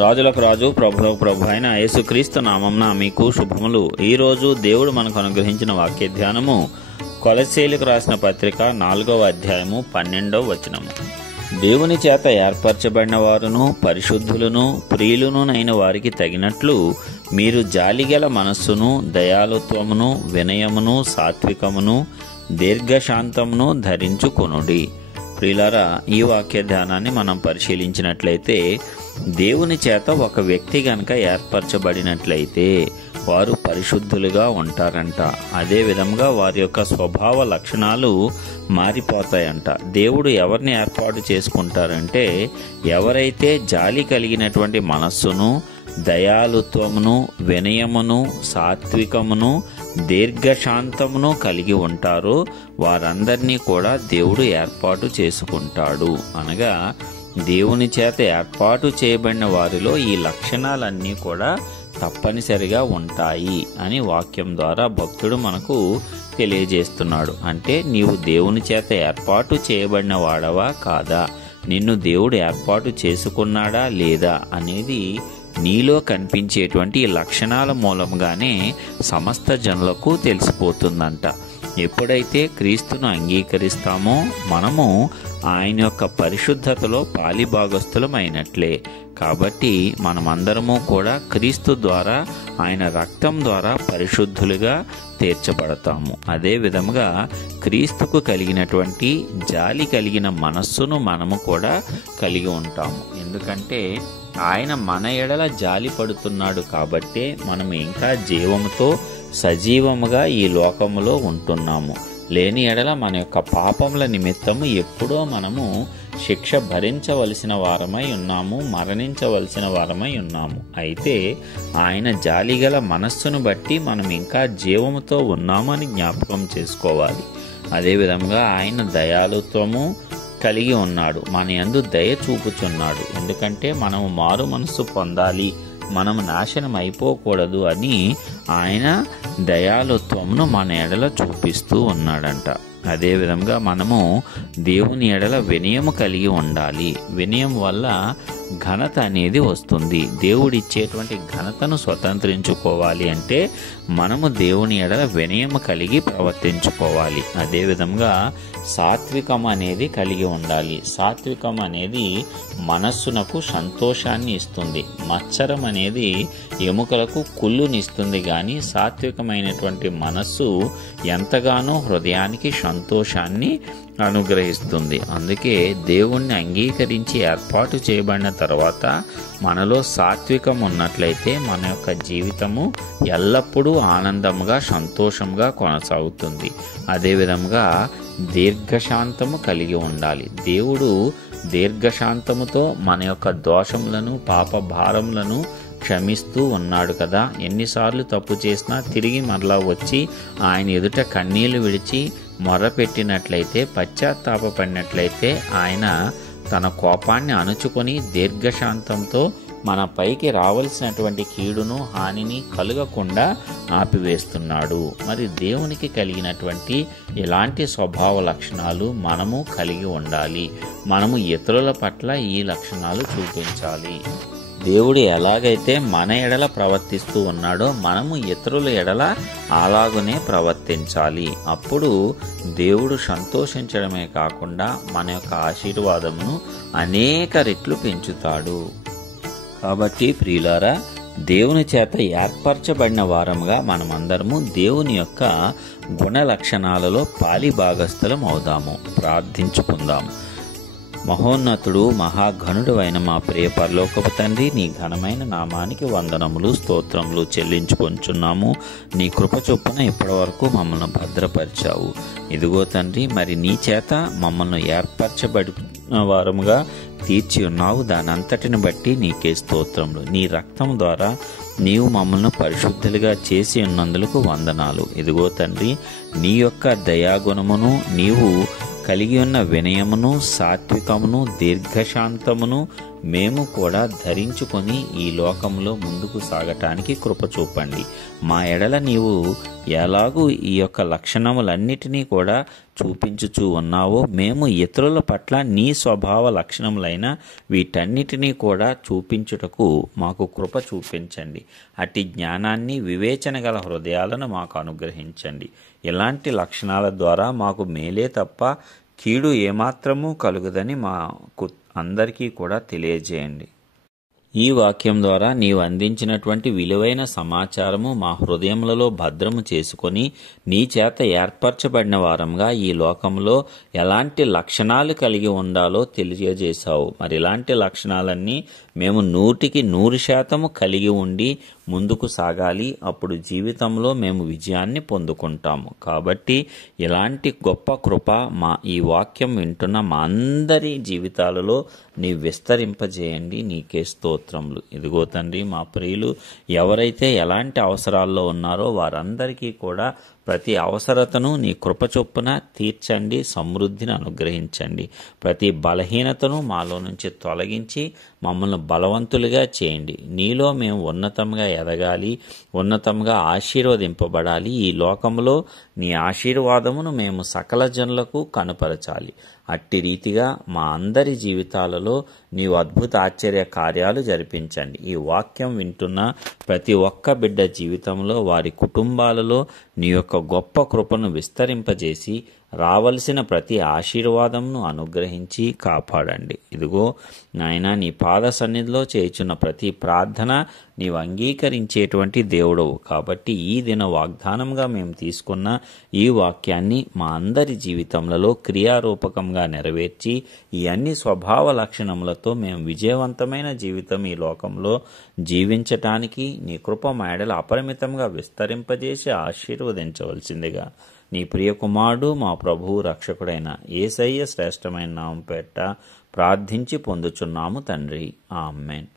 రాజులకు రాజు ప్రభులకు ప్రభు అయిన యేసుక్రీస్తు నామమున మీకు శుభములు. ఈరోజు దేవుడు మనకు అనుగ్రహించిన వాక్య ధ్యానము కొలస్సీలకు రాసిన పత్రిక 4వ అధ్యాయము 12వ వచనము. దేవుని చేత ఏర్పరచబడిన వారును పరిశుద్ధులను ప్రియులునైన వారికి తగినట్లు మీరు జాలిగల మనస్సును దయాలుత్వమును వినయమును సాత్వికమును దీర్ఘశాంతమును ధరించుకొనుడి. ప్రియులారా, ఈ వాక్య ధ్యానాన్ని మనం పరిశీలించినట్లయితే దేవుని చేత ఒక వ్యక్తి గనక ఏర్పరచబడినట్లయితే వారు పరిశుద్ధులుగా ఉంటారంట. అదే విధంగా వారి యొక్క స్వభావ లక్షణాలు మారిపోతాయంట. దేవుడు ఎవరిని ఏర్పాటు చేసుకుంటారంటే ఎవరైతే జాలి కలిగినటువంటి మనస్సును దయాలుత్వమును వినయమును సాత్వికమును దీర్ఘశాంతమును కలిగి ఉంటారో వారందరినీ కూడా దేవుడు ఏర్పాటు చేసుకుంటాడు. అనగా దేవుని చేత ఏర్పాటు చేయబడిన వారిలో ఈ లక్షణాలన్నీ కూడా తప్పనిసరిగా ఉంటాయి అని వాక్యం ద్వారా భక్తుడు మనకు తెలియజేస్తున్నాడు. అంటే నీవు దేవుని చేత ఏర్పాటు చేయబడిన వాడవా కాదా, నిన్ను దేవుడు ఏర్పాటు చేసుకున్నాడా లేదా అనేది నీలో కనిపించేటువంటి లక్షణాల మూలంగానే సమస్త జనులకు తెలిసిపోతుందంట. ఎప్పుడైతే క్రీస్తును అంగీకరిస్తామో మనము ఆయన యొక్క పరిశుద్ధతలో పాలిభాగస్థులమైనట్లే. కాబట్టి మనమందరము కూడా క్రీస్తు ద్వారా ఆయన రక్తం ద్వారా పరిశుద్ధులుగా తీర్చబడతాము. అదే విధముగా క్రీస్తుకు కలిగినటువంటి జాలి కలిగిన మనస్సును మనము కూడా కలిగి ఉంటాము. ఎందుకంటే ఆయన మన ఎడల జాలి పడుతున్నాడు కాబట్టే మనం ఇంకా జీవముతో సజీవముగా ఈ లోకములో ఉంటున్నాము. లేని ఎడల మన యొక్క పాపముల నిమిత్తము ఎప్పుడో మనము శిక్ష భరించవలసిన వారమై ఉన్నాము, మరణించవలసిన వారమై ఉన్నాము. అయితే ఆయన జాలిగల మనస్సును బట్టి మనం ఇంకా జీవముతో ఉన్నామని జ్ఞాపకం చేసుకోవాలి. అదేవిధంగా ఆయన దయాలుత్వము కలిగి ఉన్నాడు, మన యందు దయ చూపుచున్నాడు. ఎందుకంటే మనము మారు మనస్సు పొందాలి, మనము నాశనం అయిపోకూడదు అని ఆయన దయాలుత్వమును మన ఎడల చూపిస్తూ ఉన్నాడంట. అదేవిధంగా మనము దేవుని ఎడల వినయము కలిగి ఉండాలి. వినయం వల్ల ఘనత అనేది వస్తుంది. దేవుడిచ్చేటువంటి ఘనతను స్వతంత్రించుకోవాలి అంటే మనము దేవుని ఎడల వినయము కలిగి ప్రవర్తించుకోవాలి. అదేవిధంగా సాత్వికం అనేది కలిగి ఉండాలి. సాత్వికం అనేది మనస్సునకు సంతోషాన్ని ఇస్తుంది. మత్సరం అనేది ఎముకలకు కుళ్ళునిస్తుంది. కానీ సాత్వికమైనటువంటి మనస్సు ఎంతగానో హృదయానికి సంతోషాన్ని అనుగ్రహిస్తుంది. అందుకే దేవుణ్ణి అంగీకరించి ఏర్పాటు చేయబడిన తర్వాత మనలో సాత్వికం ఉన్నట్లయితే మన యొక్క జీవితము ఎల్లప్పుడూ ఆనందంగా సంతోషంగా కొనసాగుతుంది. అదేవిధంగా దీర్ఘశాంతము కలిగి ఉండాలి. దేవుడు దీర్ఘశాంతముతో మన యొక్క దోషములను పాప భారములను క్షమిస్తూ ఉన్నాడు కదా. ఎన్నిసార్లు తప్పు చేసినా తిరిగి మరలా వచ్చి ఆయన ఎదుట కన్నీళ్లు విడిచి మొర్రపెట్టినట్లయితే పశ్చాత్తాపడినట్లయితే ఆయన తన కోపాన్ని అణుచుకొని దీర్ఘశాంతంతో మన పైకి రావాల్సినటువంటి కీడును హానిని కలుగకుండా ఆపివేస్తున్నాడు. మరి దేవునికి కలిగినటువంటి ఇలాంటి స్వభావ లక్షణాలు మనము కలిగి ఉండాలి. మనము ఇతరుల పట్ల ఈ లక్షణాలు చూపించాలి. దేవుడు ఎలాగైతే మన ఎడల ప్రవర్తిస్తూ ఉన్నాడో మనము ఇతరుల ఎడల అలాగునే ప్రవర్తించాలి. అప్పుడు దేవుడు సంతోషించడమే కాకుండా మన యొక్క ఆశీర్వాదమును అనేక రెట్లు పెంచుతాడు. కాబట్టి ప్రియులారా, దేవుని చేత ఏర్పరచబడిన వారముగా మనమందరము దేవుని యొక్క గుణ లక్షణాలలో పాలిభాగస్థులం అవుదాము. ప్రార్థించుకుందాము. మహోన్నతుడు మహాఘనుడు అయిన మా ప్రియ పరలోకపు తండ్రి, నీ ఘనమైన నామానికి వందనములు స్తోత్రములు చెల్లించుకొంచున్నాము. నీ కృప చొప్పున ఇప్పటివరకు మమ్మల్ని భద్రపరిచావు. ఇదిగో తండ్రి, మరి నీ చేత మమ్మల్ని ఏర్పరచబడిన వారముగా తీర్చి ఉన్నావు. దాని అంతటిని బట్టి నీకే స్తోత్రములు. నీ రక్తం ద్వారా నీవు మమ్మల్ని పరిశుద్ధులుగా చేసి ఉన్నందులకు వందనాలు. ఇదిగో తండ్రి, నీ యొక్క దయాగుణమును నీవు కలిగి ఉన్న వినయమును సాత్వికమును దీర్ఘశాంతమును మేము కూడా ధరించుకొని ఈ లోకంలో ముందుకు సాగటానికి కృప చూపండి. మా ఎడల నీవు ఎలాగూ ఈ యొక్క లక్షణములన్నిటినీ కూడా చూపించుచూ ఉన్నావో మేము ఇతరుల పట్ల నీ స్వభావ లక్షణములైన వీటన్నిటినీ కూడా చూపించుటకు మాకు కృప చూపించండి. అట్టి జ్ఞానాన్ని, వివేచన గల హృదయాలను మాకు అనుగ్రహించండి. ఇలాంటి లక్షణాల ద్వారా మాకు మేలే తప్ప కీడు ఏమాత్రమూ కలుగదని మాకు అందరికీ కూడా తెలియజేయండి. ఈ వాక్యం ద్వారా నీవు అందించినటువంటి విలువైన సమాచారము మా హృదయములలో భద్రము చేసుకొని నీ చేత ఏర్పరచబడిన వారంగా ఈ లోకంలో ఎలాంటి లక్షణాలు కలిగి ఉండాలో తెలియజేశావు. మరి ఇలాంటి లక్షణాలన్నీ మేము 100% కలిగి ఉండి ముందుకు సాగాలి. అప్పుడు జీవితంలో మేము విజయాన్ని పొందుకుంటాము. కాబట్టి ఇలాంటి గొప్ప కృప ఈ వాక్యం వింటున్న మా అందరి జీవితాలలో నీ విస్తరింపజేయండి. నీకే స్తోత్రములు. ఇదిగో తండ్రి, మా ప్రియులు ఎవరైతే ఎలాంటి అవసరాల్లో ఉన్నారో వారందరికీ కూడా ప్రతి అవసరతను నీ కృప చొప్పున తీర్చండి, సమృద్ధిని అనుగ్రహించండి. ప్రతి బలహీనతను మాలో నుంచి తొలగించి మమ్మల్ని బలవంతులుగా చేయండి. నీలో మేము ఉన్నతంగా ఎదగాలి, ఉన్నతంగా ఆశీర్వదింపబడాలి. ఈ లోకంలో నీ ఆశీర్వాదమును మేము సకల జనులకు కనుపరచాలి. అట్టి రీతిగా మా అందరి జీవితాలలో నీవు అద్భుత ఆశ్చర్య కార్యాలు జరిపించండి. ఈ వాక్యం వింటున్న ప్రతి ఒక్క బిడ్డ జీవితంలో, వారి కుటుంబాలలో నీ యొక్క గొప్ప కృపను విస్తరింపజేసి రావలసిన ప్రతి ఆశీర్వాదంను అనుగ్రహించి కాపాడండి. ఇదిగో నాయనా, నీ పాద సన్నిధిలో చేయుచున్న ప్రతి ప్రార్థన నీవు అంగీకరించేటువంటి దేవుడవు. కాబట్టి ఈ దిన వాగ్దానంగా మేము తీసుకున్న ఈ వాక్యాన్ని మా అందరి జీవితంలో క్రియారూపకంగా నెరవేర్చి ఈ అన్ని స్వభావ లక్షణములతో మేము విజయవంతమైన జీవితం ఈ లోకంలో జీవించటానికి నీ కృప మా ఎడల అపరిమితంగా విస్తరింపజేసి ఆశీర్వదించవలసిందిగా నీ ప్రియకుమారుడు మా ప్రభువు రక్షకుడైన యేసయ్య శ్రేష్టమైన నామం పేరిట ప్రార్థించి పొందుచున్నాము తండ్రి. ఆమేన్.